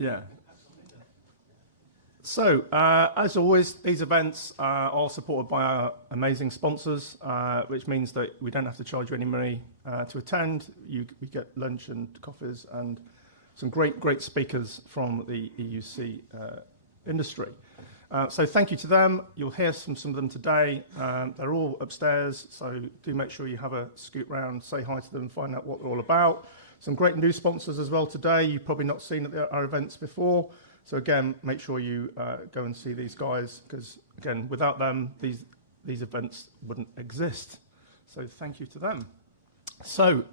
Yeah. So, as always, these events are all supported by our amazing sponsors, which means that we don't have to charge you any money to attend. We get lunch and coffees and some great speakers from the EUC industry. So thank you to them. You'll hear from some of them today. They're all upstairs, so do make sure you have a scoot round, say hi to them, find out what they're all about. Some great new sponsors as well today you've probably not seen at our events before. So again, make sure you go and see these guys, because again, without them, these events wouldn't exist. So thank you to them. So,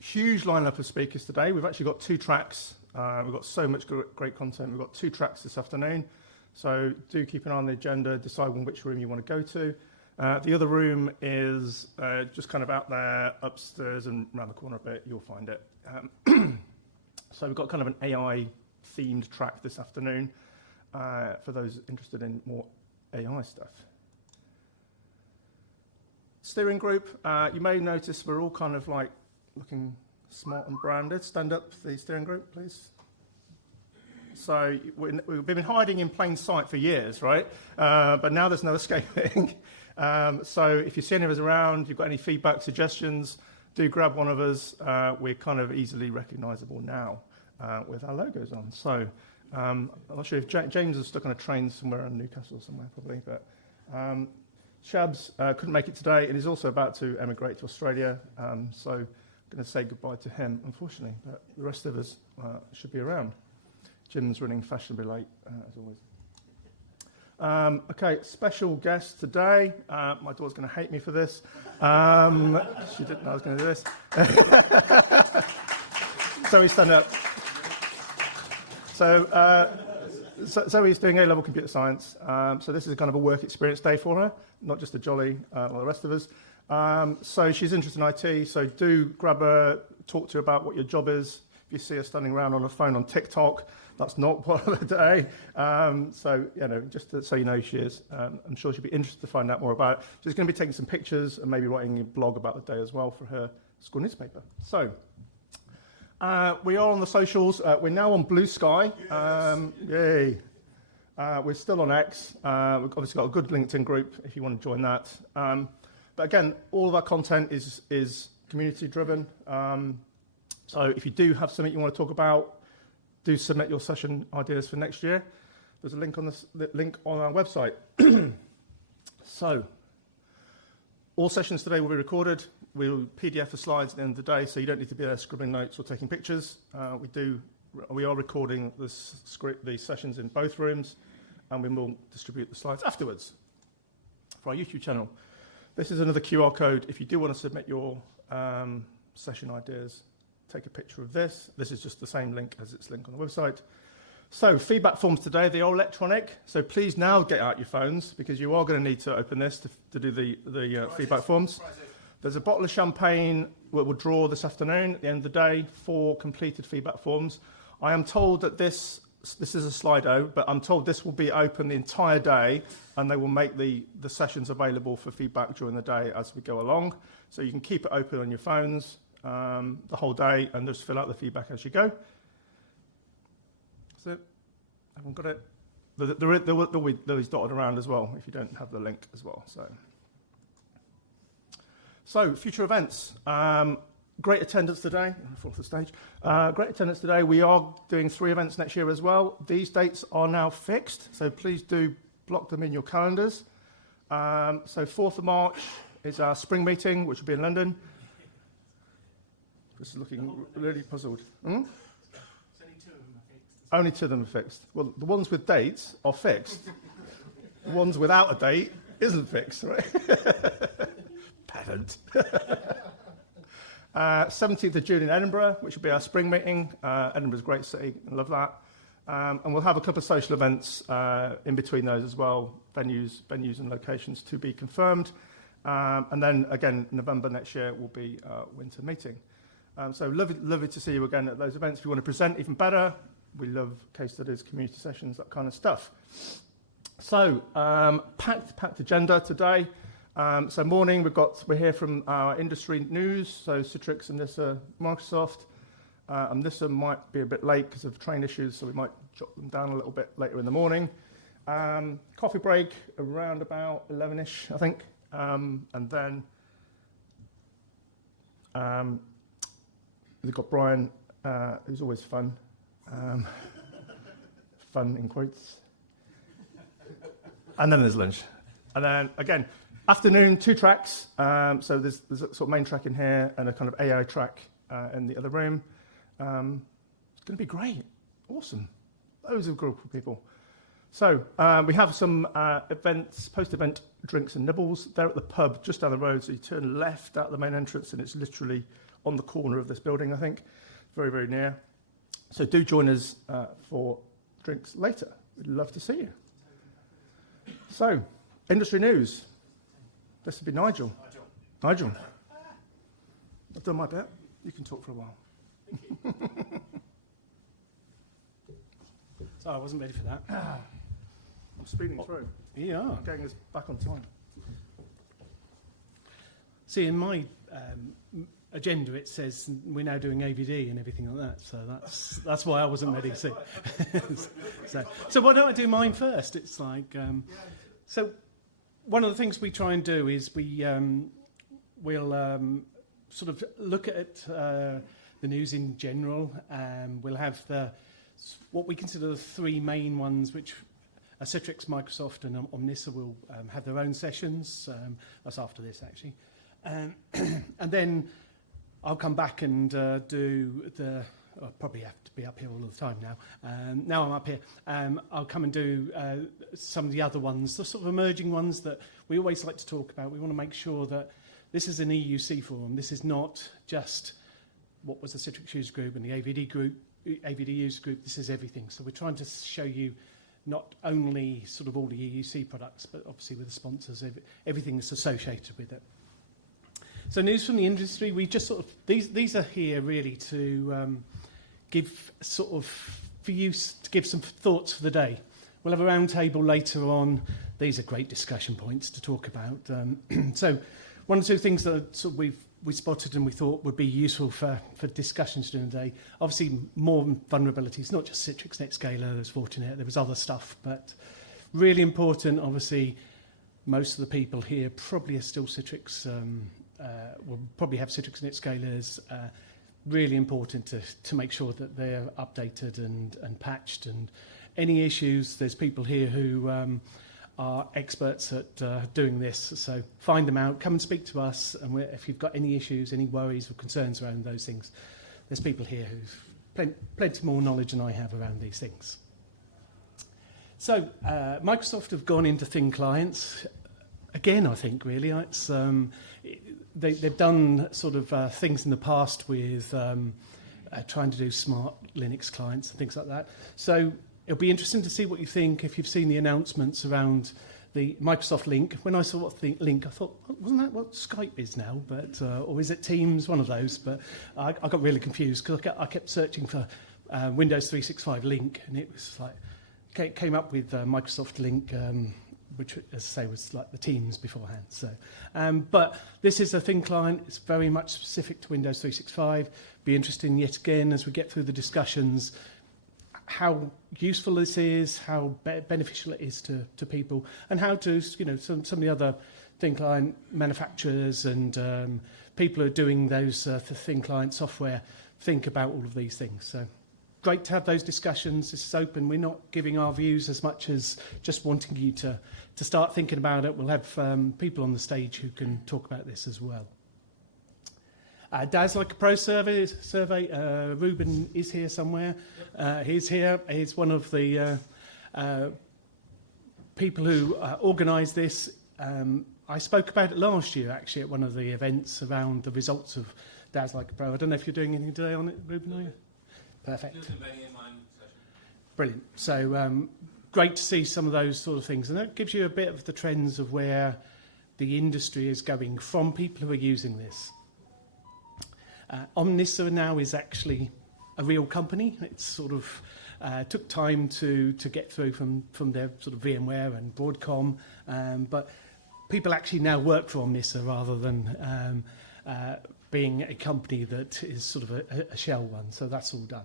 huge lineup of speakers today. We've actually got 2 tracks. We've got so much great content. We've got 2 tracks this afternoon. So do keep an eye on the agenda, decide on which room you want to go to. The other room is just kind of out there, upstairs and around the corner a bit. You'll find it. So we've got kind of an AI-themed track this afternoon for those interested in more AI stuff. Steering group. You may notice we're all kind of like looking smart and branded. Stand up, the steering group, please. So we've been hiding in plain sight for years, right? But now there's no escaping. So if you see any of us around, you've got any feedback, suggestions, do grab one of us. We're kind of easily recognizable now with our logos on. So I'm not sure if James is stuck on a train somewhere in Newcastle somewhere probably, but Shabs couldn't make it today and he's also about to emigrate to Australia. So I'm going to say goodbye to him, unfortunately, but the rest of us should be around. Jim's running fashionably late, as always. Okay, special guest today. My daughter's going to hate me for this. She didn't know I was going to do this. Zoe, stand up. So Zoe's doing A-level computer science. So this is kind of a work experience day for her, not just a jolly like the rest of us. So she's interested in IT, so do grab her, talk to her about what your job is. If you see her standing around on her phone on TikTok, that's not part of the day. So, you know, just so you know she is. I'm sure she'll be interested to find out more about it. She's going to be taking some pictures and maybe writing a blog about the day as well for her school newspaper. So, we are on the socials. We're now on Blue Sky. Yay. We're still on X. We've obviously got a good LinkedIn group if you want to join that. But again, all of our content is community driven. So if you do have something you want to talk about, do submit your session ideas for next year. There's a link on our website. So all sessions today will be recorded. We'll PDF the slides at the end of the day, so you don't need to be there scribbling notes or taking pictures. We are recording the sessions in both rooms, and we will distribute the slides afterwards for our YouTube channel. This is another QR code. If you do want to submit your session ideas, take a picture of this. This is just the same link as its link on the website. So feedback forms today, they are electronic. So please now get out your phones because you are going to need to open this to do the feedback forms. There's a bottle of champagne that we'll draw this afternoon at the end of the day for completed feedback forms. I am told that this is a Slido, but I'm told this will be open the entire day and they will make the sessions available for feedback during the day as we go along. So you can keep it open on your phones the whole day and just fill out the feedback as you go. That's it. Everyone got it? There'll be those dotted around as well if you don't have the link as well. So future events. Great attendance today. Off the stage. Great attendance today. We are doing 3 events next year as well. These dates are now fixed, so please do block them in your calendars. So 4th of March is our spring meeting, which will be in London. Just looking really puzzled. Only 2 of them are fixed. Well, the ones with dates are fixed. The ones without a date isn't fixed, right? Pedant. 17th of June in Edinburgh, which will be our spring meeting. Edinburgh's a great city, I love that. And we'll have a couple of social events in between those as well, venues and locations to be confirmed. And then again, November next year will be our winter meeting. So lovely to see you again at those events. If you want to present, even better. We love case studies, community sessions, that kind of stuff. So packed agenda today. So morning, we're here from our industry news, so Citrix and this Microsoft. and this one might be a bit late because of train issues, so we might jot them down a little bit later in the morning. Coffee break around about 11ish, I think, and then we've got Brian, who's always fun, fun in quotes, and then there's lunch, and then again afternoon 2 tracks. So there's a sort of main track in here and a kind of AI track in the other room. It's going to be great, awesome, loads of group of people. So we have some events, post-event drinks and nibbles. They're at the pub just down the road, so you turn left out the main entrance and it's literally on the corner of this building, I think. Very, very near. So do join us for drinks later. We'd love to see you. So, industry news. This would be Nigel. Nigel. I've done my bit. You can talk for a while. So I wasn't ready for that. I'm speeding through. Yeah. I'm getting us back on time. See, in my agenda it says we're now doing AVD and everything like that, so that's why I wasn't ready. So why don't I do mine first? It's like so. One of the things we try and do is we'll sort of look at the news in general. We'll have what we consider the 3 main ones, which Citrix, Microsoft, and Omnissa will have their own sessions. That's after this, actually. And then I'll come back and do I'll probably have to be up here all the time now. Now I'm up here. I'll come and do some of the other ones, the sort of emerging ones that we always like to talk about. We want to make sure that this is an EUC forum. This is not just what was the Citrix user group and the AVD user group. This is everything. So we're trying to show you not only sort of all the EUC products, but obviously with the sponsors, everything that's associated with it. So news from the industry, we just sort of, these are here really to give sort of, for you to give some thoughts for the day. We'll have a round table later on. These are great discussion points to talk about. So one or two things that sort of we spotted and we thought would be useful for discussions during the day. Obviously more vulnerabilities, not just Citrix, Netscaler, there's Fortinet, there was other stuff, but really important, obviously, most of the people here probably are still Citrix, will probably have Citrix Netscalers. Really important to make sure that they're updated and patched. And any issues, there's people here who are experts at doing this. So find them out, come and speak to us. And if you've got any issues, any worries or concerns around those things, there's people here who've plenty more knowledge than I have around these things. So Microsoft have gone into thin clients. Again, I think, really, it's, they've done sort of things in the past with trying to do smart Linux clients and things like that. So it'll be interesting to see what you think if you've seen the announcements around the Microsoft Link. When I saw what Link, I thought, wasn't that what Skype is now? But or is it Teams? One of those. But I got really confused because I kept searching for Windows 365 Link, and it was like came up with Microsoft Link. Which, as I say, was like the Teams beforehand. So, but this is a thin client. It's very much specific to Windows 365. Be interesting yet again as we get through the discussions how useful this is, how beneficial it is to people, and how to, some of the other thin client manufacturers and people who are doing those thin client software think about all of these things. So. Great to have those discussions. This is open. We're not giving our views as much as just wanting you to start thinking about it. We'll have people on the stage who can talk about this as well. DAS Like a Pro survey. Ruben is here somewhere. He's here. He's one of the people who organised this. I spoke about it last year, actually, at one of the events around the results of DAS Like a Pro. I don't know if you're doing anything today on it, Ruben, are you? Perfect. Brilliant. So great to see some of those sort of things. And that gives you a bit of the trends of where the industry is going from people who are using this. Omnissa now is actually a real company. It's sort of took time to get through from their sort of VMware and Broadcom. But people actually now work for Omnissa rather than being a company that is sort of a shell one. So that's all done.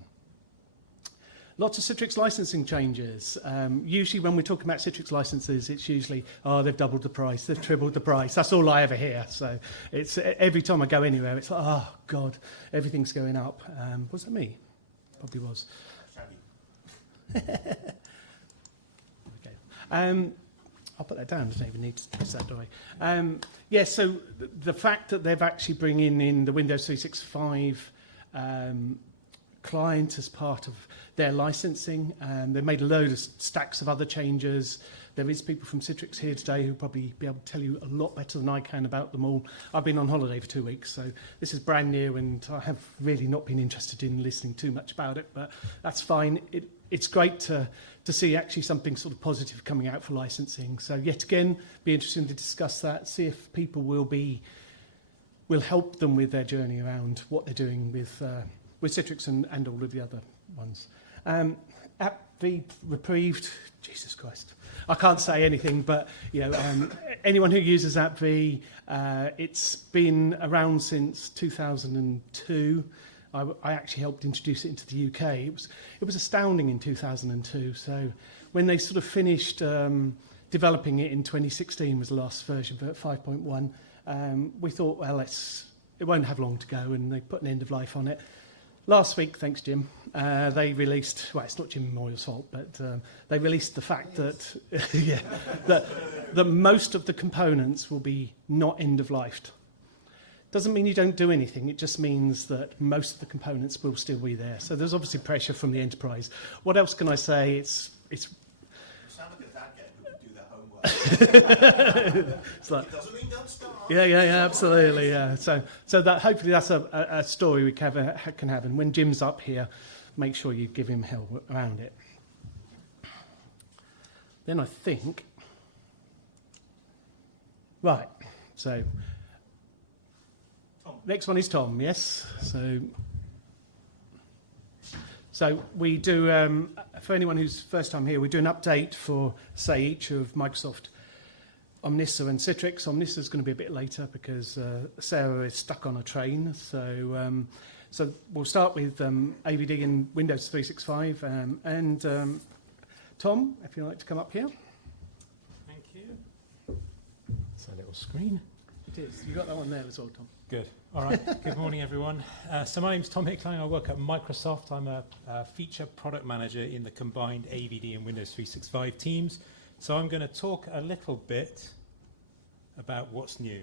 Lots of Citrix licensing changes. Usually when we're talking about Citrix licenses, it's usually, oh, they've doubled the price, they've tripled the price. That's all I ever hear. So it's every time I go anywhere, it's like, oh, God, everything's going up. Was that me? Probably was. Okay. I'll put that down. I don't even need to press that, do I? Yeah, so the fact that they've actually bringing in the Windows 365 client as part of their licensing. They've made a load of stacks of other changes. There is people from Citrix here today who'll probably be able to tell you a lot better than I can about them all. I've been on holiday for 2 weeks, so this is brand new, and I have really not been interested in listening too much about it, but that's fine. It's great to see actually something sort of positive coming out for licensing. So yet again, be interesting to discuss that, see if people will help them with their journey around what they're doing with Citrix and all of the other ones. App V reprieved, Jesus Christ. I can't say anything, but anyone who uses App V, it's been around since 2002. I actually helped introduce it into the UK. It was astounding in 2002. So when they sort of finished developing it in 2016 was the last version, but 5.1, we thought, well, it won't have long to go, and they put an end of life on it. Last week, thanks Jim, they released, well, it's not Jim Memorial's fault, but they released the fact that, that most of the components will be not end-of-lifed. Doesn't mean you don't do anything, it just means that most of the components will still be there. So there's obviously pressure from the enterprise. What else can I say? It's You sound like a dad getting people to do their homework. it's like, It doesn't mean don't start. Yeah, absolutely, yeah. So that hopefully that's a story we can have, and when Jim's up here, make sure you give him hell around it. Then I think, right, so Tom. Next one is Tom, yes. So we do, for anyone who's first time here, we do an update for, say, each of Microsoft, Omnissa and Citrix. Omnissa is going to be a bit later because Sarah is stuck on a train. So we'll start with AVD and Windows 365. Tom, if you'd like to come up here. Thank you. It's a little screen. It is. You got that one there as well, Tom. Good. All right. Good morning, everyone. So my name's Tom Hickling. I work at Microsoft. I'm a feature product manager in the combined AVD and Windows 365 teams. So I'm going to talk a little bit about what's new.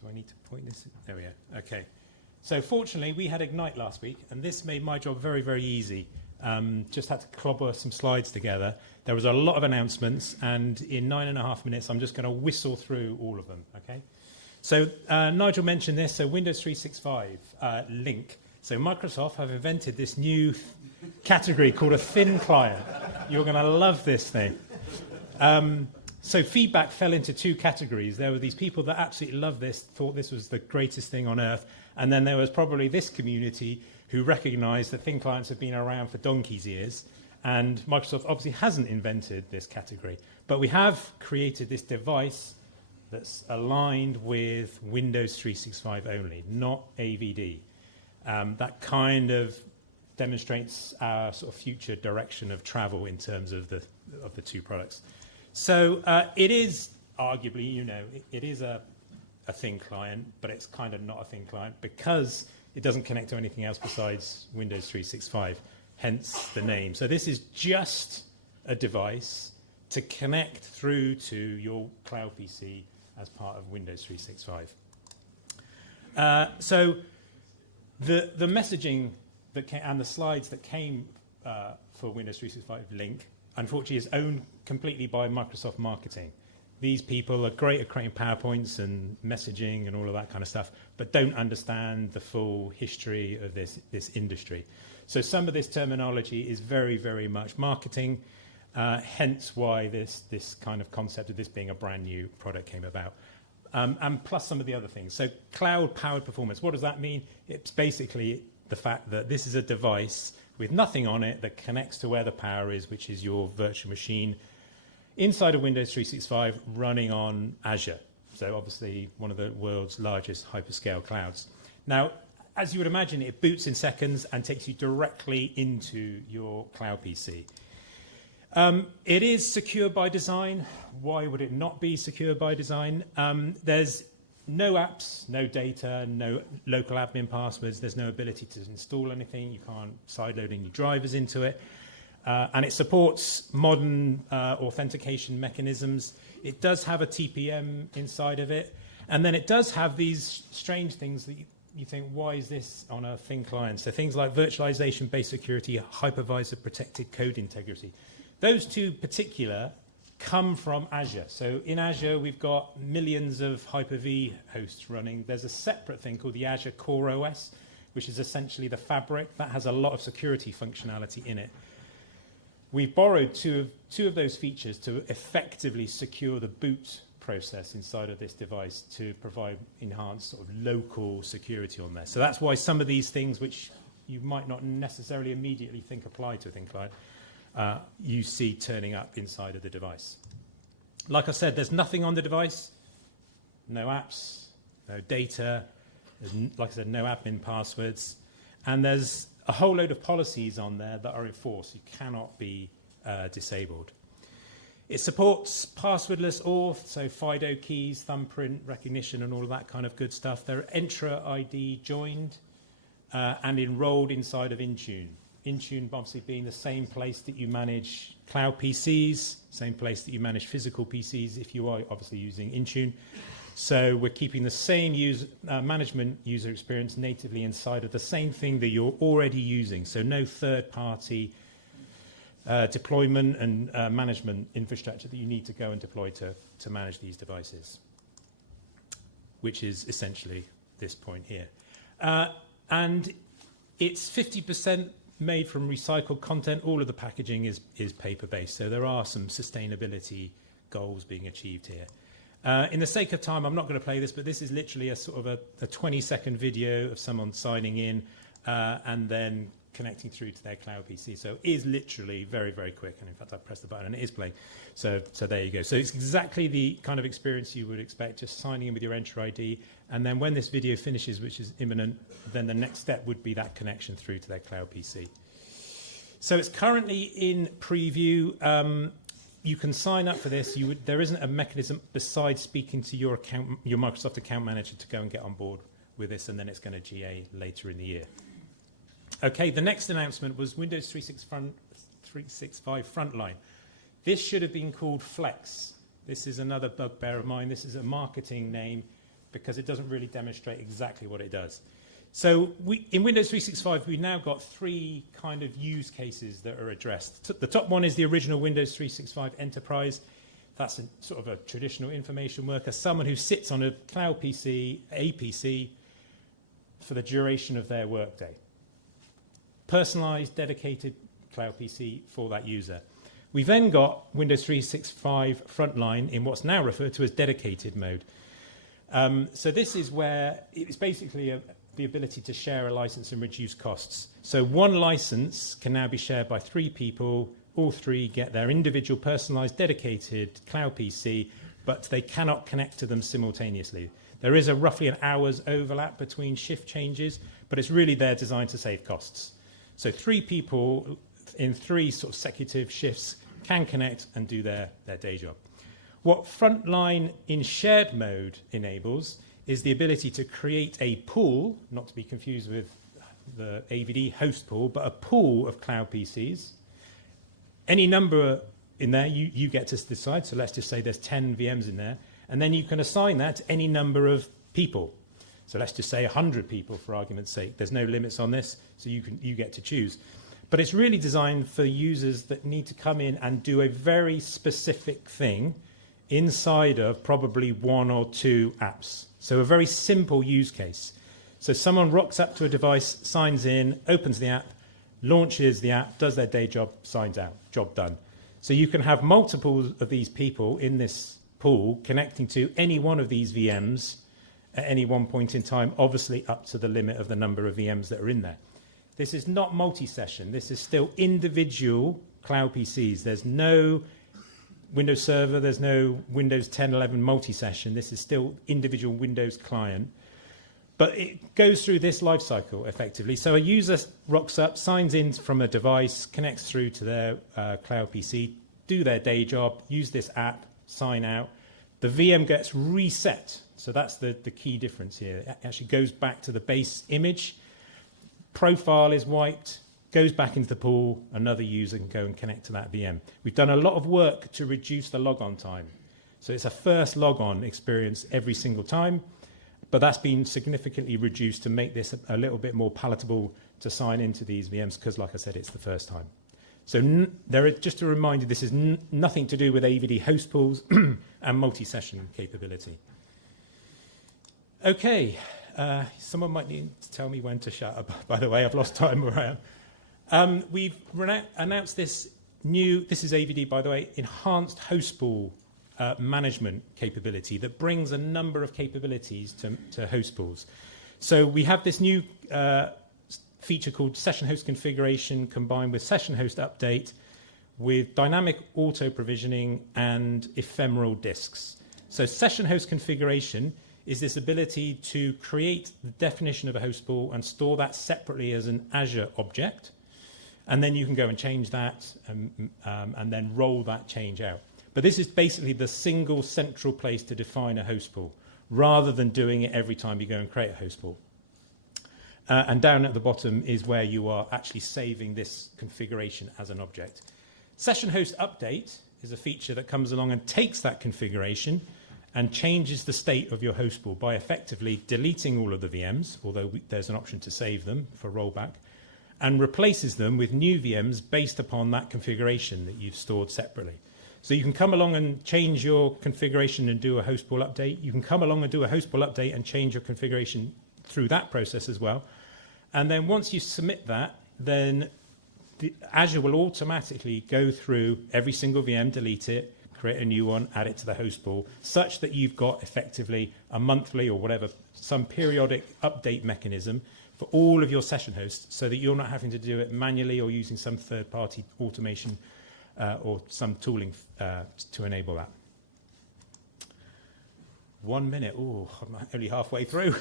Do I need to point this? There we go. Okay. So fortunately, we had Ignite last week, and this made my job very, very easy. Just had to clobber some slides together. There was a lot of announcements, and in 9.5 minutes, I'm just going to whistle through all of them. Okay. So Nigel mentioned this. So Windows 365 link. So Microsoft have invented this new category called a thin client. You're going to love this thing. So feedback fell into two categories. There were these people that absolutely loved this, thought this was the greatest thing on earth. And then there was probably this community who recognized that thin clients have been around for donkey's years. And Microsoft obviously hasn't invented this category. But we have created this device that's aligned with Windows 365 only, not AVD. That kind of demonstrates our sort of future direction of travel in terms of the two products. So it is arguably, it is a thin client, but it's kind of not a thin client because it doesn't connect to anything else besides Windows 365, hence the name. So this is just a device to connect through to your cloud PC as part of Windows 365. So the messaging that came, and the slides that came for Windows 365 link, unfortunately, is owned completely by Microsoft Marketing. These people are great at creating PowerPoints and messaging and all of that kind of stuff, but don't understand the full history of this industry. So some of this terminology is very, very much marketing, hence why this kind of concept of this being a brand new product came about. And plus some of the other things. So cloud-powered performance, what does that mean? It's basically the fact that this is a device with nothing on it that connects to where the power is, which is your virtual machine, inside of Windows 365 running on Azure. So obviously one of the world's largest hyperscale clouds. Now, as you would imagine, it boots in seconds and takes you directly into your cloud PC. It is secure by design. Why would it not be secure by design? There's no apps, no data, no local admin passwords. There's no ability to install anything. You can't sideload any drivers into it. And it supports modern authentication mechanisms. It does have a TPM inside of it. And then it does have these strange things that you think, why is this on a thin client? So things like virtualization-based security, hypervisor protected code integrity. Those two particular come from Azure. So in Azure, we've got millions of Hyper-V hosts running. There's a separate thing called the Azure Core OS, which is essentially the fabric that has a lot of security functionality in it. We've borrowed two of those features to effectively secure the boot process inside of this device to provide enhanced sort of local security on there. So that's why some of these things which you might not necessarily immediately think apply to a thin client, you see turning up inside of the device. Like I said, there's nothing on the device, no apps, no data, like I said, no admin passwords, and there's a whole load of policies on there that are enforced. You cannot be disabled. It supports passwordless auth, so FIDO keys, thumbprint recognition, and all of that kind of good stuff. They're Entra ID joined and enrolled inside of Intune. Intune obviously being the same place that you manage cloud PCs, same place that you manage physical PCs if you are obviously using Intune. So we're keeping the same management user experience natively inside of the same thing that you're already using. So no third-party deployment and management infrastructure that you need to go and deploy to manage these devices, which is essentially this point here. And it's 50% made from recycled content. All of the packaging is paper-based, so there are some sustainability goals being achieved here. In the sake of time, I'm not going to play this, but this is literally a sort of a 20-second video of someone signing in and then connecting through to their cloud PC. So it is literally very, very quick. And in fact, I pressed the button and it is playing. So there you go. So it's exactly the kind of experience you would expect, just signing in with your Entra ID. And then when this video finishes, which is imminent, then the next step would be that connection through to their cloud PC. So it's currently in preview. You can sign up for this. There isn't a mechanism besides speaking to your Microsoft account manager to go and get on board with this, and then it's going to GA later in the year. Okay, the next announcement was Windows 365 Frontline. This should have been called Flex. This is another bugbear of mine. This is a marketing name because it doesn't really demonstrate exactly what it does. So in Windows 365, we've now got three kind of use cases that are addressed. The top one is the original Windows 365 Enterprise. That's sort of a traditional information worker, someone who sits on a cloud PC, a PC, for the duration of their workday. Personalized, dedicated cloud PC for that user. We've then got Windows 365 Frontline in what's now referred to as dedicated mode. So this is where it's basically the ability to share a license and reduce costs. So one license can now be shared by three people. All three get their individual personalized, dedicated cloud PC, but they cannot connect to them simultaneously. There is roughly an hour's overlap between shift changes, but it's really there designed to save costs. So three people in three sort of consecutive shifts can connect and do their day job. What Frontline in shared mode enables is the ability to create a pool, not to be confused with the AVD host pool, but a pool of cloud PCs. Any number in there, you get to decide. So let's just say there's 10 VMs in there. And then you can assign that to any number of people. So let's just say 100 people for argument's sake. There's no limits on this, so you get to choose. But it's really designed for users that need to come in and do a very specific thing inside of probably one or two apps. So a very simple use case. So someone rocks up to a device, signs in, opens the app, launches the app, does their day job, signs out, job done. So you can have multiple of these people in this pool connecting to any one of these VMs at any one point in time, obviously up to the limit of the number of VMs that are in there. This is not multi-session. This is still individual cloud PCs. There's no Windows Server, there's no Windows 10, 11 multi-session. This is still individual Windows client. But it goes through this life cycle effectively. So a user rocks up, signs in from a device, connects through to their cloud PC, do their day job, use this app, sign out. The VM gets reset. So that's the key difference here. It actually goes back to the base image. Profile is wiped, goes back into the pool. Another user can go and connect to that VM. We've done a lot of work to reduce the logon time. So it's a first logon experience every single time. But that's been significantly reduced to make this a little bit more palatable to sign into these VMs because, like I said, it's the first time. So just a reminder, this is nothing to do with AVD host pools and multi-session capability. Okay, someone might need to tell me when to shut up. By the way, I've lost time where I am. We've announced this is AVD, by the way, enhanced host pool management capability that brings a number of capabilities to host pools. So we have this new feature called session host configuration combined with session host update with dynamic auto provisioning and ephemeral disks. So session host configuration is this ability to create the definition of a host pool and store that separately as an Azure object. And then you can go and change that and then roll that change out. But this is basically the single central place to define a host pool, rather than doing it every time you go and create a host pool. And down at the bottom is where you are actually saving this configuration as an object. Session host update is a feature that comes along and takes that configuration and changes the state of your host pool by effectively deleting all of the VMs, although there's an option to save them for rollback, and replaces them with new VMs based upon that configuration that you've stored separately. So you can come along and change your configuration and do a host pool update. You can come along and do a host pool update and change your configuration through that process as well. And then once you submit that, then Azure will automatically go through every single VM, delete it, create a new one, add it to the host pool, such that you've got effectively a monthly or whatever, some periodic update mechanism for all of your session hosts so that you're not having to do it manually or using some third-party automation or some tooling to enable that. 1 minute. Oh, I'm only halfway through.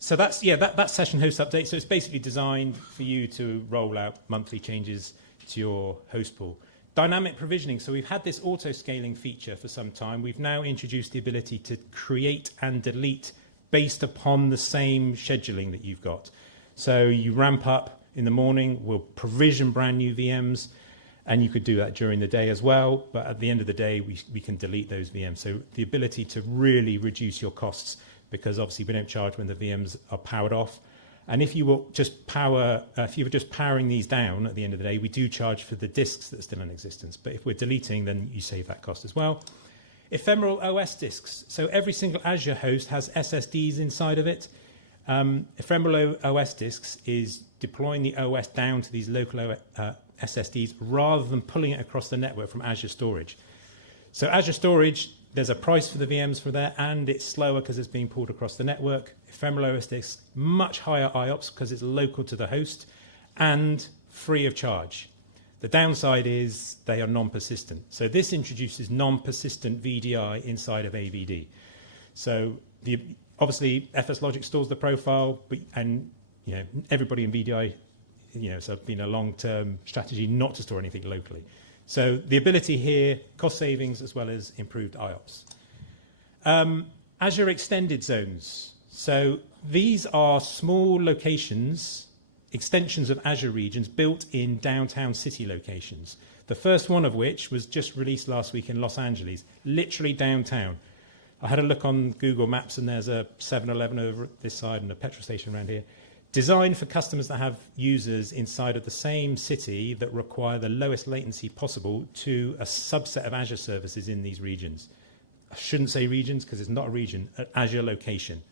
So that's that session host update. So it's basically designed for you to roll out monthly changes to your host pool. Dynamic provisioning. So we've had this auto-scaling feature for some time. We've now introduced the ability to create and delete based upon the same scheduling that you've got. So you ramp up in the morning, we'll provision brand new VMs, and you could do that during the day as well. But at the end of the day, we can delete those VMs. So the ability to really reduce your costs, because obviously we don't charge when the VMs are powered off. And if you were just powering these down at the end of the day, we do charge for the disks that are still in existence. But if we're deleting, then you save that cost as well. Ephemeral OS disks. So every single Azure host has SSDs inside of it. Ephemeral OS disks is deploying the OS down to these local SSDs rather than pulling it across the network from Azure Storage. So Azure Storage, there's a price for the VMs for there, and it's slower because it's being pulled across the network. Ephemeral OS disks, much higher IOPS because it's local to the host and free of charge. The downside is they are non-persistent. So this introduces non-persistent VDI inside of AVD. So obviously FS Logic stores the profile, and everybody in VDI, so it's been a long-term strategy not to store anything locally. So the ability here, cost savings as well as improved IOPS. Azure Extended Zones. So these are small locations, extensions of Azure regions built in downtown city locations. The first one of which was just released last week in Los Angeles, literally downtown. I had a look on Google Maps and there's a 7-Eleven over this side and a petrol station around here. Designed for customers that have users inside of the same city that require the lowest latency possible to a subset of Azure services in these regions. I shouldn't say regions because it's not a region, an Azure location.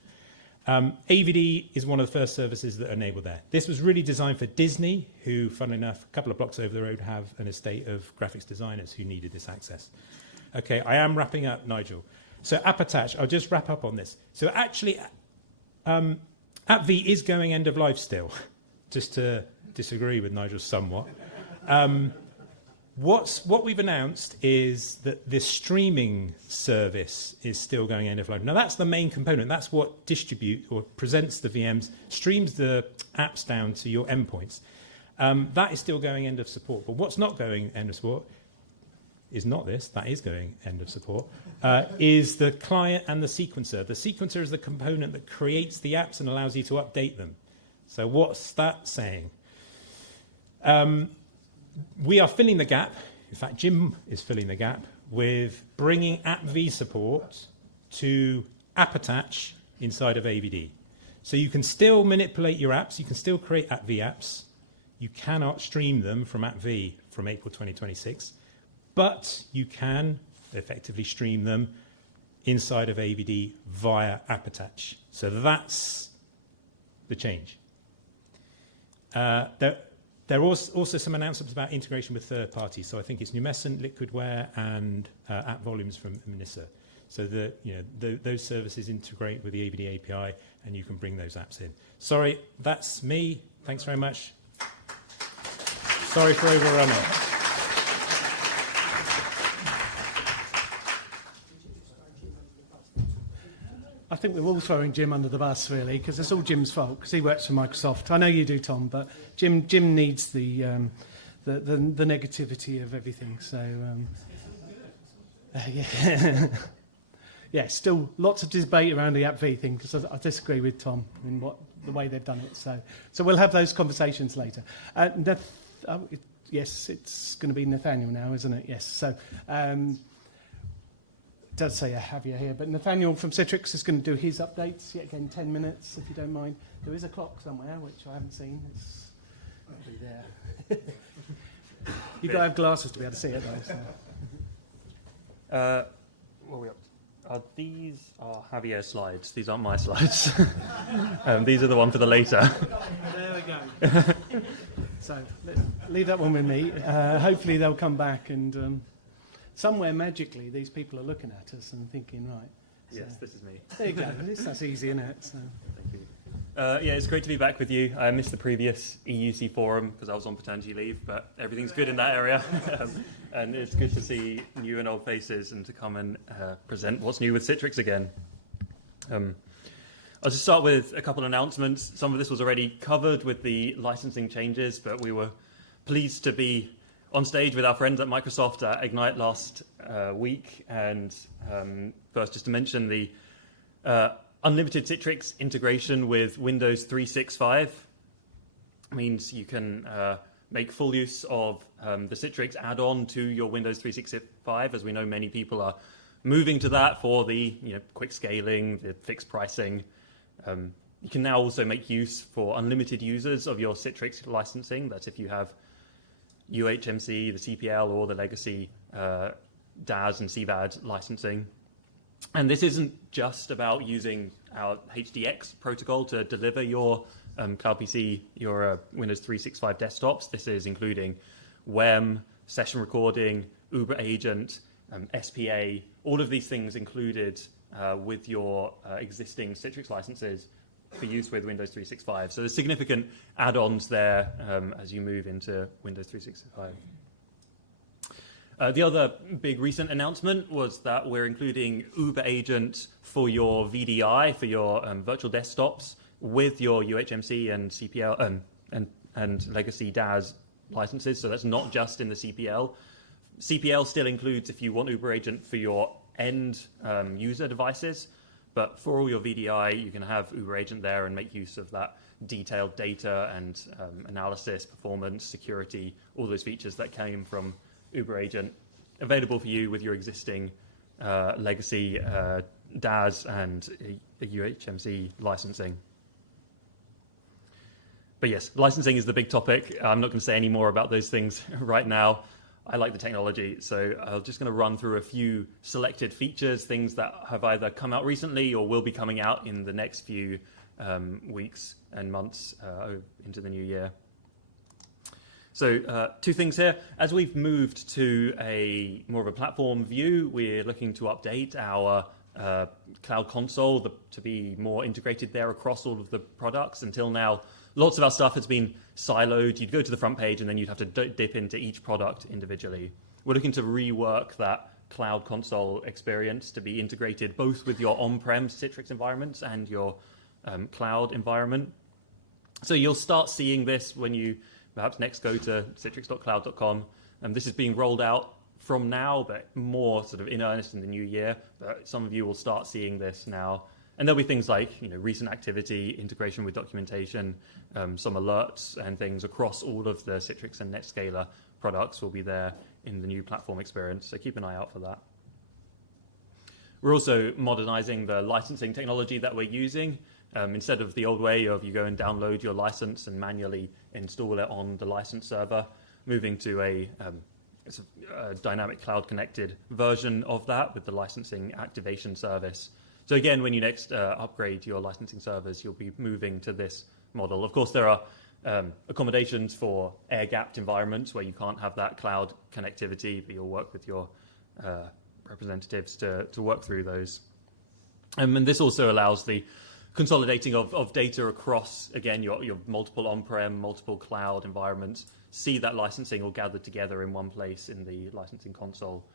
AVD is one of the first services that enable there. This was really designed for Disney, who, funnily enough, a couple of blocks over the road have an estate of graphics designers who needed this access. Okay, I am wrapping up, Nigel. So app attach, I'll just wrap up on this. So actually, AppV is going end of life still, just to disagree with Nigel somewhat. What we've announced is that this streaming service is still going end of life. Now, that's the main component. That's what distributes or presents the VMs, streams the apps down to your endpoints. That is still going end of support. But what's not going end of support is not this. That is going end of support, is the client and the sequencer. The sequencer is the component that creates the apps and allows you to update them. So what's that saying? We are filling the gap. In fact, Jim is filling the gap with bringing AppV support to app attach inside of AVD. So you can still manipulate your apps. You can still create AppV apps. You cannot stream them from AppV from April 2026, but you can effectively stream them inside of AVD via app attach. So that's the change. There are also some announcements about integration with third parties. So I think it's Numescent, Liquidware, and App Volumes from Manissa. So those services integrate with the AVD API, and you can bring those apps in. Sorry, that's me. Thanks very much. Sorry for overrunning. I think we're all throwing Jim under the bus, really, because it's all Jim's fault, because he works for Microsoft. I know you do, Tom, but Jim needs the negativity of everything. So, yeah. Yeah, still lots of debate around the AppV thing, because I disagree with Tom in the way they've done it. So we'll have those conversations later. Yes, it's going to be Nathaniel now, isn't it? Yes. So. Does say I have you here, but Nathaniel from Citrix is going to do his updates, yet again 10 minutes, if you don't mind. There is a clock somewhere, which I haven't seen. It's probably there. You've got to have glasses to be able to see it, though. So. What are we up to? These are Javier's slides. These aren't my slides. These are the one for the later. There we go. So leave that one with me. Hopefully they'll come back and... somewhere magically, these people are looking at us and thinking, right. So Yes, this is me. there you go. That's easy, isn't it? So. Thank you. Yeah, it's great to be back with you. I missed the previous EUC forum because I was on paternity leave, but everything's good in that area. And it's good to see new and old faces and to come and present what's new with Citrix again. I'll just start with a couple of announcements. Some of this was already covered with the licensing changes, but we were pleased to be on stage with our friends at Microsoft at Ignite last week. And first, just to mention the unlimited Citrix integration with Windows 365 means you can make full use of the Citrix add-on to your Windows 365. As we know, many people are moving to that for the quick scaling, the fixed pricing. You can now also make use for unlimited users of your Citrix licensing. That's if you have UHMC, the CPL, or the legacy DAS and CVAD licensing. And this isn't just about using our HDX protocol to deliver your Cloud PC, your Windows 365 desktops. This is including WEM, session recording, Uber Agent, SPA, all of these things included with your existing Citrix licenses for use with Windows 365. So there's significant add-ons there as you move into Windows 365. The other big recent announcement was that we're including Uber Agent for your VDI, for your virtual desktops, with your UHMC and CPL and legacy DAS licenses. So that's not just in the CPL. CPL still includes if you want Uber Agent for your end user devices, but for all your VDI, you can have Uber Agent there and make use of that detailed data and analysis, performance, security, all those features that came from Uber Agent available for you with your existing legacy DAS and UHMC licensing. But yes, licensing is the big topic. I'm not going to say any more about those things right now. I like the technology, so I'm just going to run through a few selected features, things that have either come out recently or will be coming out in the next few weeks and months into the new year. So two things here. As we've moved to more of a platform view, we're looking to update our Cloud Console to be more integrated there across all of the products. Until now, lots of our stuff has been siloed. You'd go to the front page and then you'd have to dip into each product individually. We're looking to rework that cloud console experience to be integrated both with your on-prem Citrix environments and your cloud environment. So you'll start seeing this when you perhaps next go to citrix.cloud.com. This is being rolled out from now, but more sort of in earnest in the new year. But some of you will start seeing this now. And there'll be things like recent activity, integration with documentation, some alerts and things across all of the Citrix and NetScaler products will be there in the new platform experience. So keep an eye out for that. We're also modernizing the licensing technology that we're using. Instead of the old way of you go and download your license and manually install it on the license server, moving to a dynamic cloud-connected version of that with the licensing activation service. So again, when you next upgrade your licensing servers, you'll be moving to this model. Of course, there are accommodations for air-gapped environments where you can't have that cloud connectivity, but you'll work with your representatives to work through those. And this also allows the consolidating of data across, again, your multiple on-prem, multiple cloud environments. See that licensing all gathered together in one place in the licensing console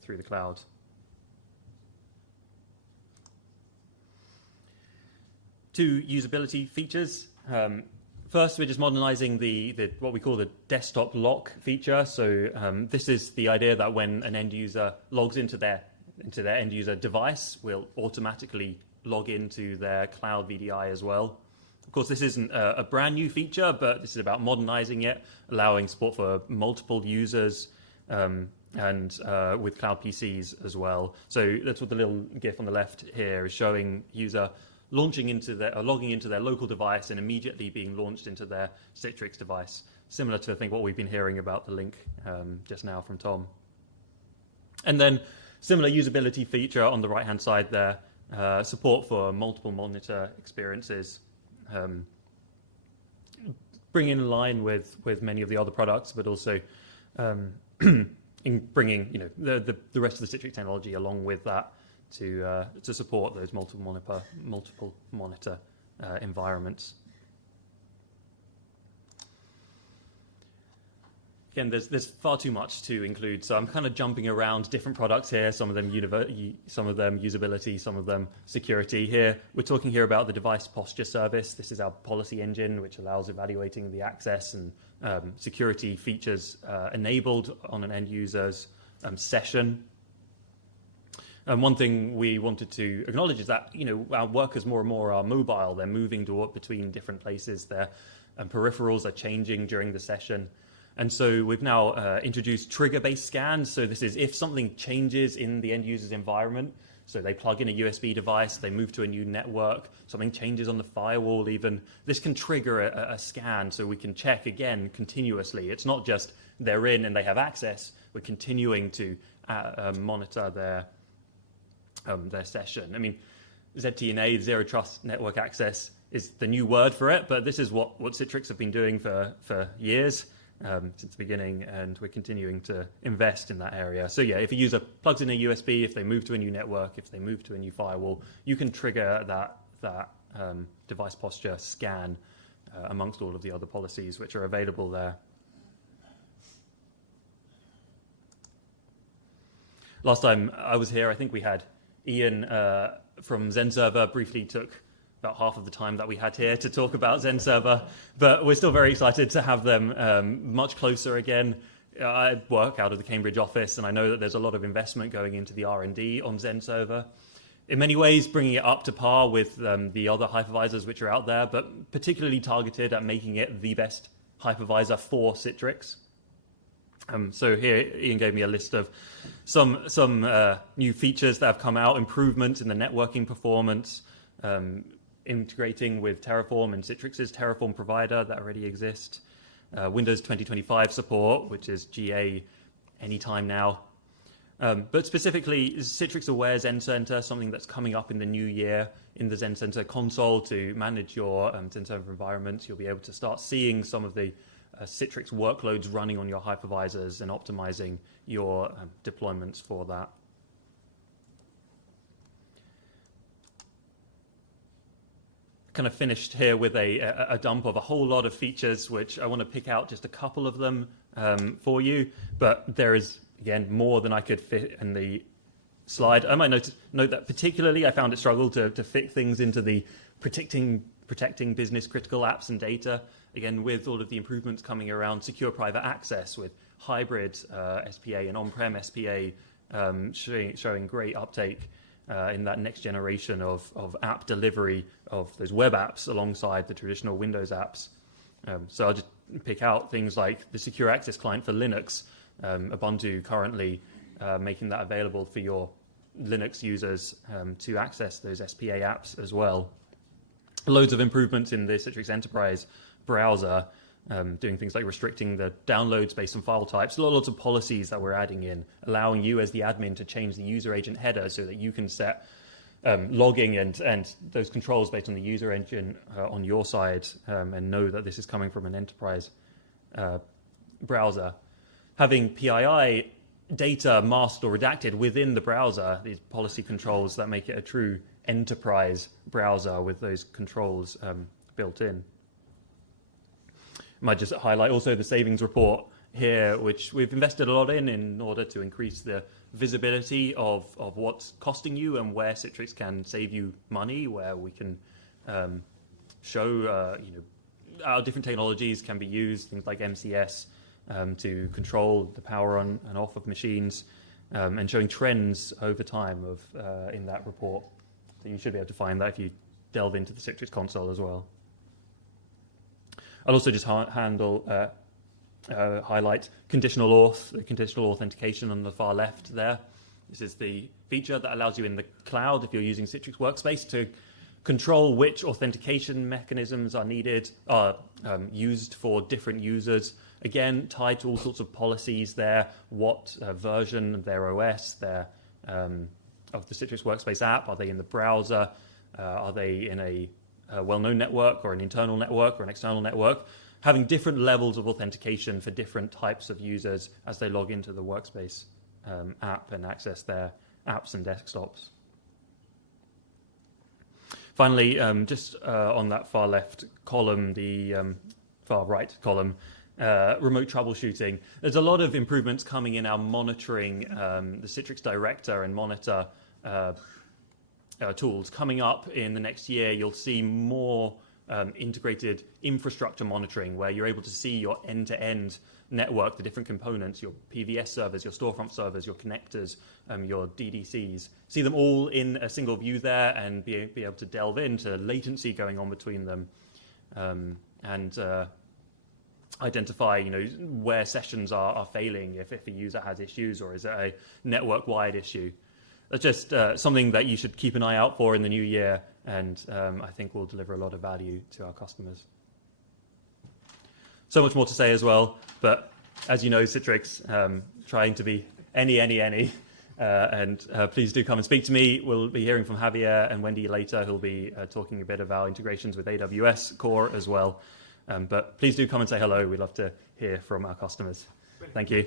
through the cloud. Two usability features. First, we're just modernizing the what we call the desktop lock feature. So this is the idea that when an end user logs into their end user device, will automatically log into their cloud VDI as well. Of course, this isn't a brand new feature, but this is about modernizing it, allowing support for multiple users and with cloud PCs as well. So that's what the little GIF on the left here is showing: user logging into their local device and immediately being launched into their Citrix device. Similar to, I think, what we've been hearing about the link just now from Tom. And then similar usability feature on the right-hand side there, support for multiple monitor experiences. Bring in line with many of the other products, but also in bringing the rest of the Citrix technology along with that to support those multiple monitor environments. Again, there's far too much to include, so I'm kind of jumping around different products here. Some of them usability, some of them security. Here, we're talking here about the device posture service. This is our policy engine, which allows evaluating the access and security features enabled on an end user's session. And one thing we wanted to acknowledge is that our workers more and more are mobile. They're moving between different places. Their peripherals are changing during the session. And so we've now introduced trigger-based scans. So this is if something changes in the end user's environment. So they plug in a USB device, they move to a new network, something changes on the firewall even. This can trigger a scan so we can check again continuously. It's not just they're in and they have access. We're continuing to monitor their session. I mean, ZTNA, Zero Trust Network Access, is the new word for it, but this is what Citrix have been doing for years. Since the beginning, and we're continuing to invest in that area. So yeah, if a user plugs in a USB, if they move to a new network, if they move to a new firewall, you can trigger that device posture scan amongst all of the other policies which are available there. Last time I was here, I think we had Ian from XenServer briefly took about half of the time that we had here to talk about XenServer, but we're still very excited to have them much closer again. I work out of the Cambridge office, and I know that there's a lot of investment going into the R&D on XenServer. In many ways, bringing it up to par with the other hypervisors which are out there, but particularly targeted at making it the best hypervisor for Citrix. So here, Ian gave me a list of some new features that have come out, improvements in the networking performance, integrating with Terraform and Citrix's Terraform provider that already exists, Windows 2025 support, which is GA anytime now. But specifically, Citrix Aware XenCenter, something that's coming up in the new year in the XenCenter console to manage your XenServer environments. You'll be able to start seeing some of the Citrix workloads running on your hypervisors and optimizing your deployments for that. kind of finished here with a dump of a whole lot of features, which I want to pick out just a couple of them for you. But there is, again, more than I could fit in the slide. I might note that particularly I found it struggled to fit things into the protecting business critical apps and data. Again, with all of the improvements coming around secure private access with hybrid SPA and on-prem SPA showing great uptake in that next generation of app delivery of those web apps alongside the traditional Windows apps. So I'll just pick out things like the secure access client for Linux, Ubuntu currently making that available for your Linux users to access those SPA apps as well. Loads of improvements in the Citrix Enterprise browser, doing things like restricting the downloads based on file types. Lots of policies that we're adding in, allowing you as the admin to change the user agent header so that you can set logging and those controls based on the user engine on your side, and know that this is coming from an enterprise browser. Having PII data masked or redacted within the browser, these policy controls that make it a true enterprise browser with those controls built in. Might just highlight also the savings report here, which we've invested a lot in order to increase the visibility of what's costing you and where Citrix can save you money, where we can show how different technologies can be used, things like MCS to control the power on and off of machines, and showing trends over time in that report. So you should be able to find that if you delve into the Citrix console as well. I'll also just highlight conditional auth, conditional authentication on the far left there. This is the feature that allows you in the cloud, if you're using Citrix Workspace, to control which authentication mechanisms are needed, used for different users. Again, tied to all sorts of policies there, what version of their OS, of the Citrix Workspace app, are they in the browser, are they in a well-known network or an internal network or an external network, having different levels of authentication for different types of users as they log into the Workspace app and access their apps and desktops. Finally, just on that far left column, the far right column, remote troubleshooting. There's a lot of improvements coming in our monitoring, the Citrix Director and Monitor tools. Coming up in the next year, you'll see more integrated infrastructure monitoring, where you're able to see your end-to-end network, the different components, your PVS servers, your storefront servers, your connectors, your DDCs. See them all in a single view there and be able to delve into latency going on between them, and identify where sessions are failing, if a user has issues, or is it a network-wide issue. That's just something that you should keep an eye out for in the new year, and I think will deliver a lot of value to our customers. So much more to say as well, but as you know, Citrix trying to be any, and please do come and speak to me. We'll be hearing from Javier and Wendy later, who'll be talking a bit about integrations with AWS Core as well. But please do come and say hello. We'd love to hear from our customers. Thank you.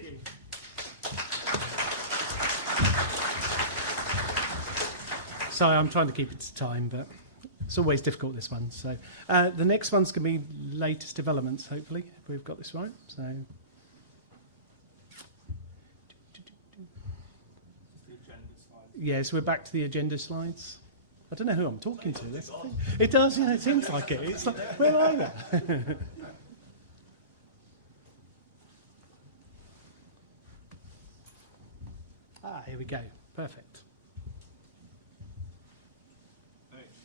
Sorry, I'm trying to keep it to time, but it's always difficult, this one. So the next one's going to be latest developments, hopefully, if we've got this right. So yes, we're back to the agenda slides. I don't know who I'm talking to. That's the thing. It does, it seems like it. It's like, where are you? Here we go. Perfect.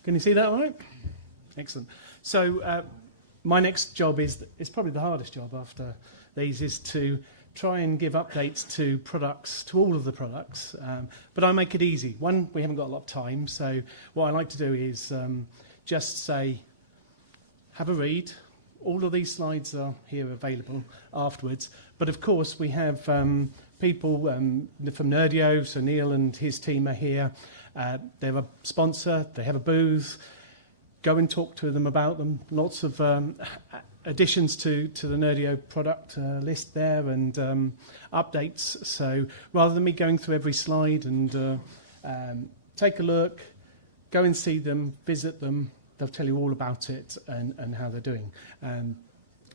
Can you see that all right? Excellent. So my next job is probably the hardest job after these, is to try and give updates to products, to all of the products, but I make it easy. One, we haven't got a lot of time, so what I like to do is just say, have a read. All of these slides are here available afterwards, but of course we have people from Nerdio, so Neil and his team are here. They're a sponsor, they have a booth. Go and talk to them about them. Lots of additions to the Nerdio product list there, and updates. So rather than me going through every slide, and take a look, go and see them, visit them, they'll tell you all about it and how they're doing.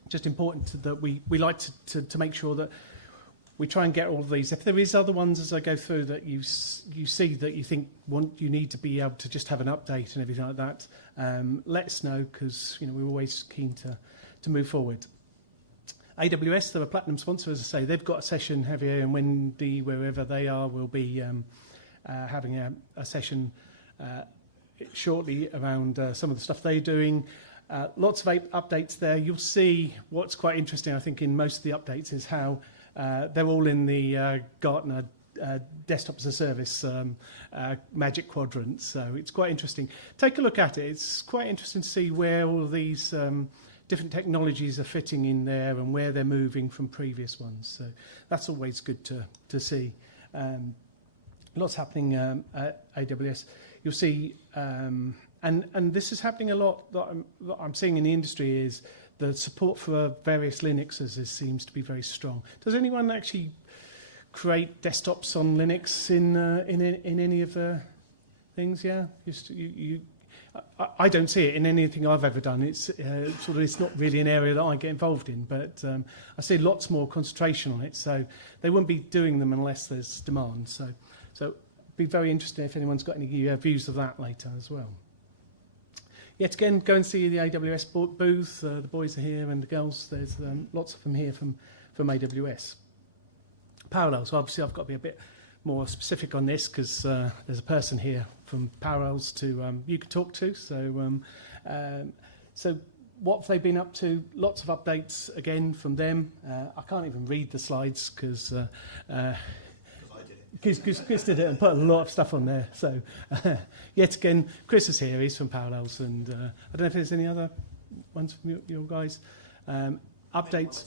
Just important that we like to make sure that we try and get all of these. If there is other ones as I go through that you see that you think you need to be able to just have an update and everything like that, let us know, because we're always keen to move forward. AWS, they're a platinum sponsor, as I say. They've got a session, Javier and Wendy, wherever they are, will be having a session shortly around some of the stuff they're doing. Lots of updates there. You'll see what's quite interesting, I think, in most of the updates is how they're all in the Gartner Desktop as a Service Magic Quadrant. So it's quite interesting. Take a look at it. It's quite interesting to see where all of these different technologies are fitting in there and where they're moving from previous ones. So that's always good to see. Lots happening at AWS. You'll see, and this is happening a lot that I'm seeing in the industry, is the support for various Linuxes seems to be very strong. Does anyone actually create desktops on Linux in any of the things? Yeah, I don't see it in anything I've ever done. It's it's not really an area that I get involved in, but I see lots more concentration on it. So they wouldn't be doing them unless there's demand. So be very interested if anyone's got any views of that later as well. Yet again, go and see the AWS booth. The boys are here and the girls. There's lots of them here from AWS. Parallels. So obviously, I've got to be a bit more specific on this because there's a person here from Parallels you could talk to. So what have they been up to? Lots of updates again from them. I can't even read the slides because Chris did it and put a lot of stuff on there. So yet again, Chris is here. He's from Parallels, and I don't know if there's any other ones from your guys. Updates.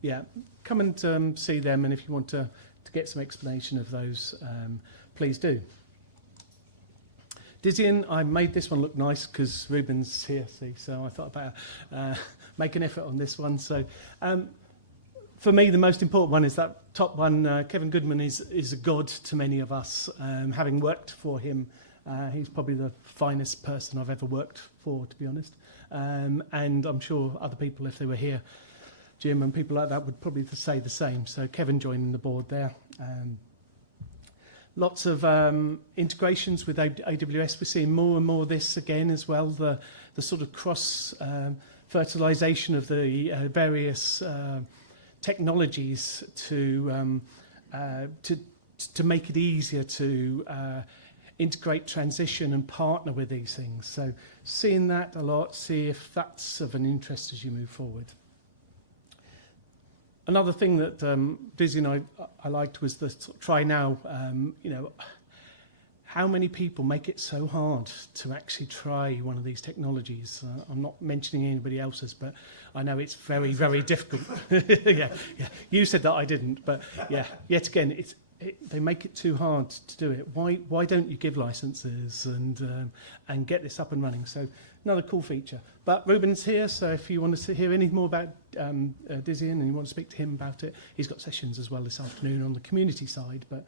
Yeah, come and see them, and if you want to get some explanation of those, please do. Dizian, I made this one look nice because Ruben's here, so I thought about make an effort on this one. So for me, the most important one is that top one. Kevin Goodman is a god to many of us. Having worked for him, he's probably the finest person I've ever worked for, to be honest. And I'm sure other people, if they were here, Jim and people like that, would probably say the same. So Kevin joining the board there. Lots of integrations with AWS. We're seeing more and more of this again as well, the sort of cross fertilization of the various technologies to make it easier to integrate, transition and partner with these things. So seeing that a lot, see if that's of an interest as you move forward. Another thing that Dizzy and I liked was the try now. How many people make it so hard to actually try one of these technologies? I'm not mentioning anybody else's, but I know it's very, very difficult. yeah. You said that, I didn't, but yeah. Yet again, they make it too hard to do it. Why don't you give licenses and get this up and running? So another cool feature. But Ruben's here, so if you want to hear any more about Dizian and you want to speak to him about it, he's got sessions as well this afternoon on the community side, but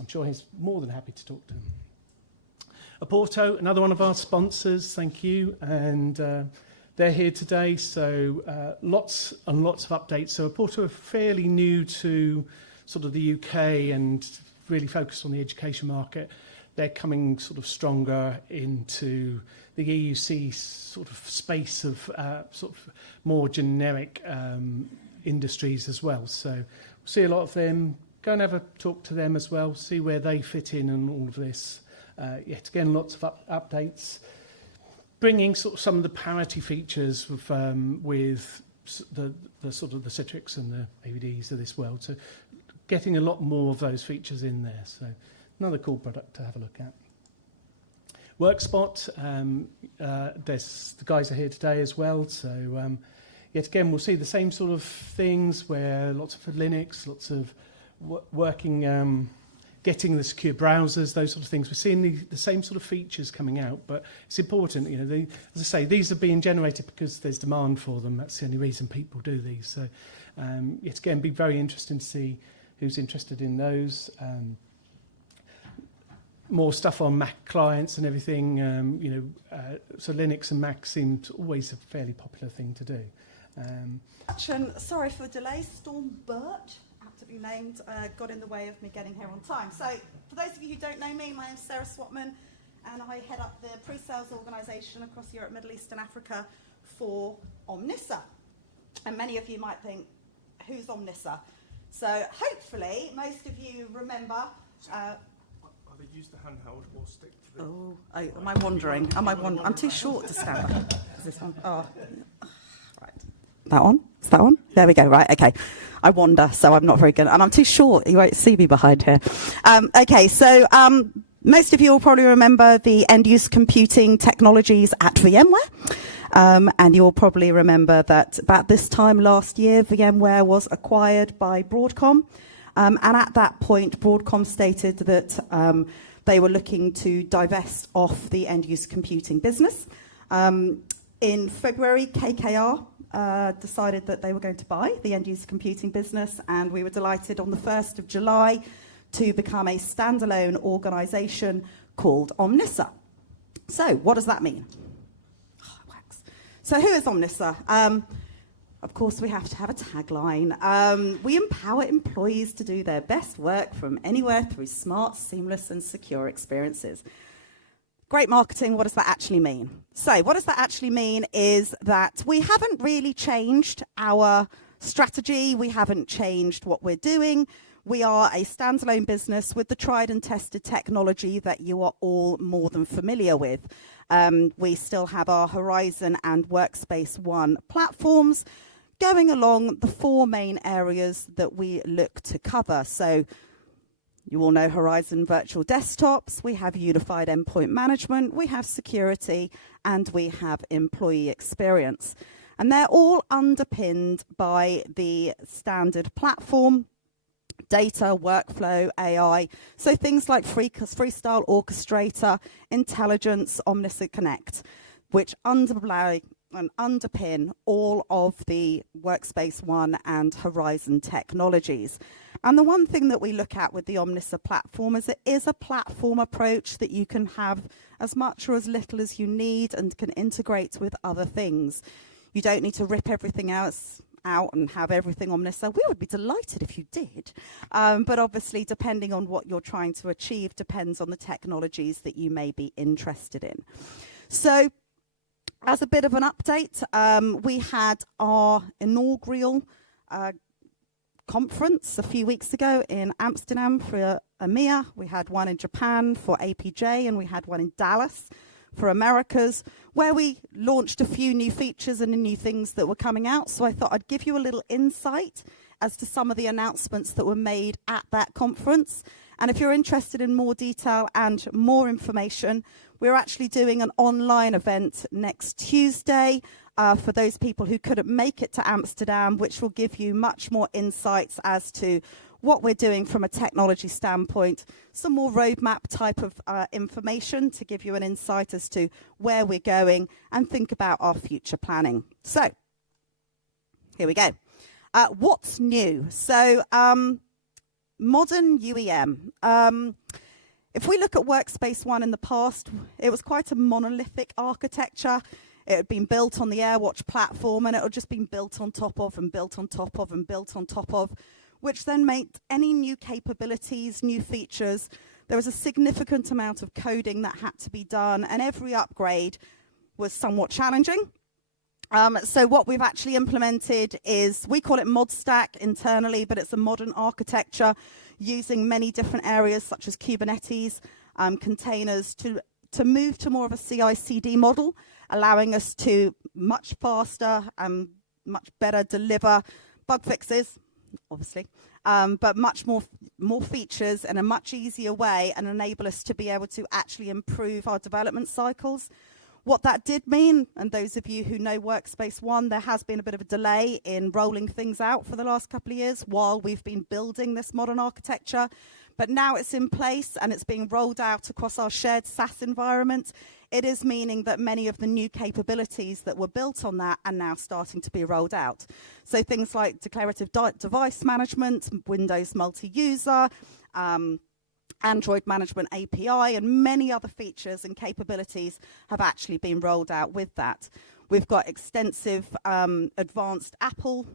I'm sure he's more than happy to talk to him. Oporto, another one of our sponsors, thank you, and they're here today, so lots and lots of updates. So Oporto are fairly new to sort of the UK and really focused on the education market. They're coming sort of stronger into the EUC sort of space of sort of more generic industries as well. So we'll see a lot of them. Go and have a talk to them as well, see where they fit in and all of this. Yet again, lots of updates. Bringing sort of some of the parity features with the sort of the Citrix and the AVDs of this world. So getting a lot more of those features in there. So another cool product to have a look at. WorkSpot, the guys are here today as well. So yet again, we'll see the same sort of things where lots of Linux, lots of working, getting the secure browsers, those sort of things. We're seeing the same sort of features coming out, but it's important. As I say, these are being generated because there's demand for them. That's the only reason people do these. So yet again, be very interesting to see who's interested in those. More stuff on Mac clients and everything, so Linux and Mac seemed always a fairly popular thing to do. Sorry for the delay. Storm Burt, aptly named, got in the way of me getting here on time. So, for those of you who don't know me, my name's Sarah Swatman, and I head up the pre-sales organisation across Europe, Middle East and Africa for Omnissa. And many of you might think, who's Omnissa? So hopefully most of you remember... Either use the handheld or stick to the... am I wandering? I'm too short to stand up. Is this one? Oh, right. That one? Is that on? There we go. Right, okay. I wander, so I'm not very good. And I'm too short. You won't see me behind here. Okay, so most of you will probably remember the end-use computing technologies at VMware. And you'll probably remember that about this time last year, VMware was acquired by Broadcom. And at that point, Broadcom stated that they were looking to divest off the end-use computing business. In February, KKR decided that they were going to buy the end-use computing business, and we were delighted on the 1st of July to become a standalone organisation called Omnissa. So, what does that mean? So who is Omnissa? Of course, we have to have a tagline. We empower employees to do their best work from anywhere through smart, seamless, and secure experiences. Great marketing, what does that actually mean? So what does that actually mean is that we haven't really changed our strategy. We haven't changed what we're doing. We are a standalone business with the tried and tested technology that you are all more than familiar with. We still have our Horizon and Workspace ONE platforms going along the four main areas that we look to cover. So you all know Horizon Virtual Desktops, we have Unified Endpoint Management, we have Security, and we have Employee Experience. And they're all underpinned by the standard platform, data, workflow, AI, so things like Freestyle Orchestrator, Intelligence, Omnissa Connect, which underlie and underpin all of the Workspace ONE and Horizon technologies. And the one thing that we look at with the Omnissa platform is it is a platform approach that you can have as much or as little as you need and can integrate with other things. You don't need to rip everything out and have everything Omnissa. We would be delighted if you did. But obviously, depending on what you're trying to achieve, depends on the technologies that you may be interested in. So, as a bit of an update, we had our inaugural conference a few weeks ago in Amsterdam for EMEA. We had one in Japan for APJ, and we had one in Dallas for Americas, where we launched a few new features and new things that were coming out. So I thought I'd give you a little insight as to some of the announcements that were made at that conference. And if you're interested in more detail and more information, we're actually doing an online event next Tuesday for those people who couldn't make it to Amsterdam, which will give you much more insights as to what we're doing from a technology standpoint, some more roadmap type of information to give you an insight as to where we're going and think about our future planning. So, here we go. What's new? So, modern UEM. If we look at Workspace ONE in the past, it was quite a monolithic architecture. It had been built on the AirWatch platform, and it had just been built on top of and built on top of and built on top of, which then made any new capabilities, new features, there was a significant amount of coding that had to be done, and every upgrade was somewhat challenging. So what we've actually implemented is, we call it ModStack internally, but it's a modern architecture using many different areas such as Kubernetes, containers, to move to more of a CI/CD model, allowing us to much faster and much better deliver bug fixes, obviously, but much more features in a much easier way, and enable us to be able to actually improve our development cycles. What that did mean, and those of you who know Workspace ONE, there has been a bit of a delay in rolling things out for the last couple of years while we've been building this modern architecture. But now it's in place and it's being rolled out across our shared SaaS environment. It is meaning that many of the new capabilities that were built on that are now starting to be rolled out. So things like declarative device management, Windows multi-user, Android Management API, and many other features and capabilities have actually been rolled out with that. We've got extensive advanced Apple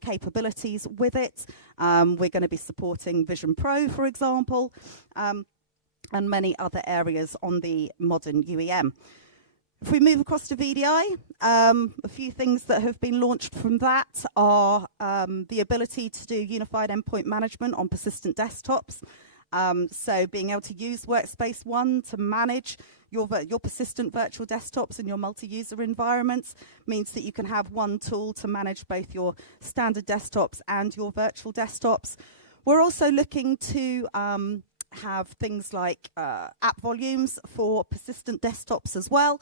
capabilities with it. We're going to be supporting Vision Pro, for example, and many other areas on the modern UEM. If we move across to VDI, a few things that have been launched from that are the ability to do unified endpoint management on persistent desktops. So being able to use Workspace ONE to manage your persistent virtual desktops and your multi-user environments means that you can have one tool to manage both your standard desktops and your virtual desktops. We're also looking to have things like app volumes for persistent desktops as well.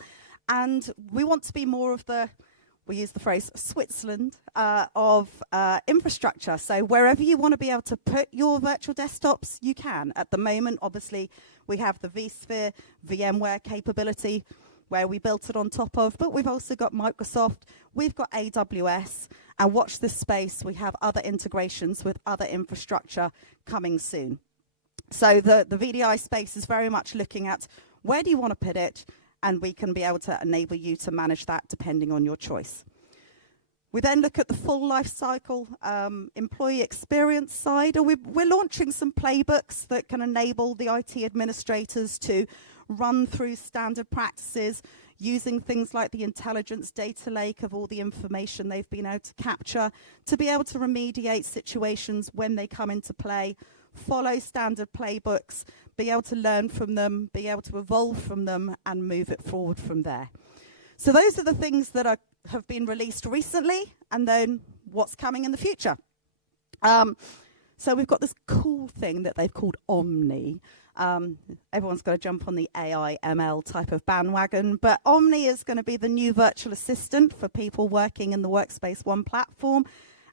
And we want to be more of we use the phrase Switzerland of infrastructure. So wherever you want to be able to put your virtual desktops, you can. At the moment, obviously, we have the vSphere VMware capability where we built it on top of, but we've also got Microsoft, we've got AWS, and watch this space, we have other integrations with other infrastructure coming soon. So the VDI space is very much looking at where do you want to put it, and we can be able to enable you to manage that depending on your choice. We then look at the full life cycle employee experience side, and we're launching some playbooks that can enable the IT administrators to run through standard practices using things like the intelligence data lake of all the information they've been able to capture to be able to remediate situations when they come into play, follow standard playbooks, be able to learn from them, be able to evolve from them, and move it forward from there. So those are the things that have been released recently, and then what's coming in the future. So we've got this cool thing that they've called Omni. Everyone's got to jump on the AI ML type of bandwagon, but Omni is going to be the new virtual assistant for people working in the Workspace ONE platform,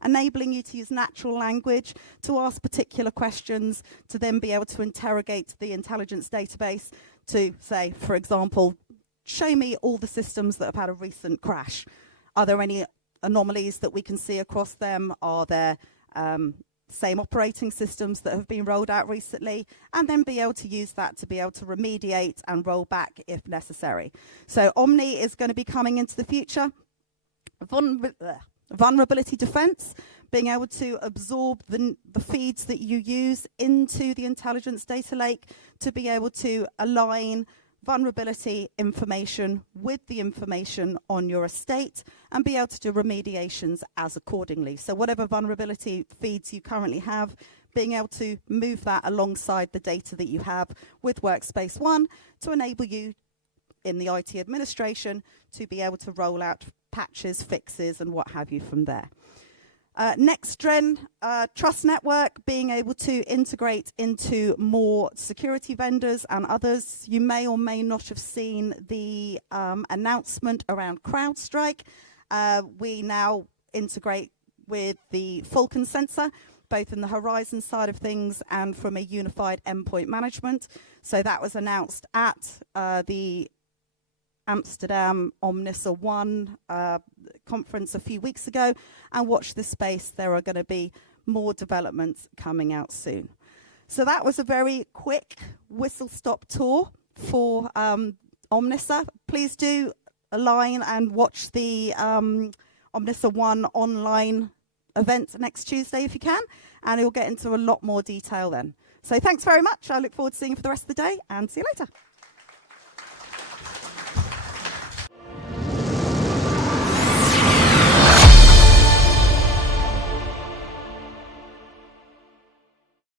enabling you to use natural language to ask particular questions, to then be able to interrogate the intelligence database to say, for example, show me all the systems that have had a recent crash. Are there any anomalies that we can see across them? Are there same operating systems that have been rolled out recently? And then be able to use that to be able to remediate and roll back if necessary. So Omni is going to be coming into the future. Vulnerability defense, being able to absorb the feeds that you use into the intelligence data lake to be able to align vulnerability information with the information on your estate and be able to do remediations as accordingly. So whatever vulnerability feeds you currently have, being able to move that alongside the data that you have with Workspace ONE to enable you in the IT administration to be able to roll out patches, fixes, and what have you from there. Next gen, Trust Network, being able to integrate into more security vendors and others. You may or may not have seen the announcement around CrowdStrike. We now integrate with the Falcon sensor, both in the Horizon side of things and from a unified endpoint management. So that was announced at the Amsterdam Omnissa ONE conference a few weeks ago, and watch this space. There are going to be more developments coming out soon. So that was a very quick whistle-stop tour for Omnissa. Please do align and watch the Omnissa ONE online event next Tuesday if you can, and it will get into a lot more detail then. So thanks very much. I look forward to seeing you for the rest of the day, and see you later.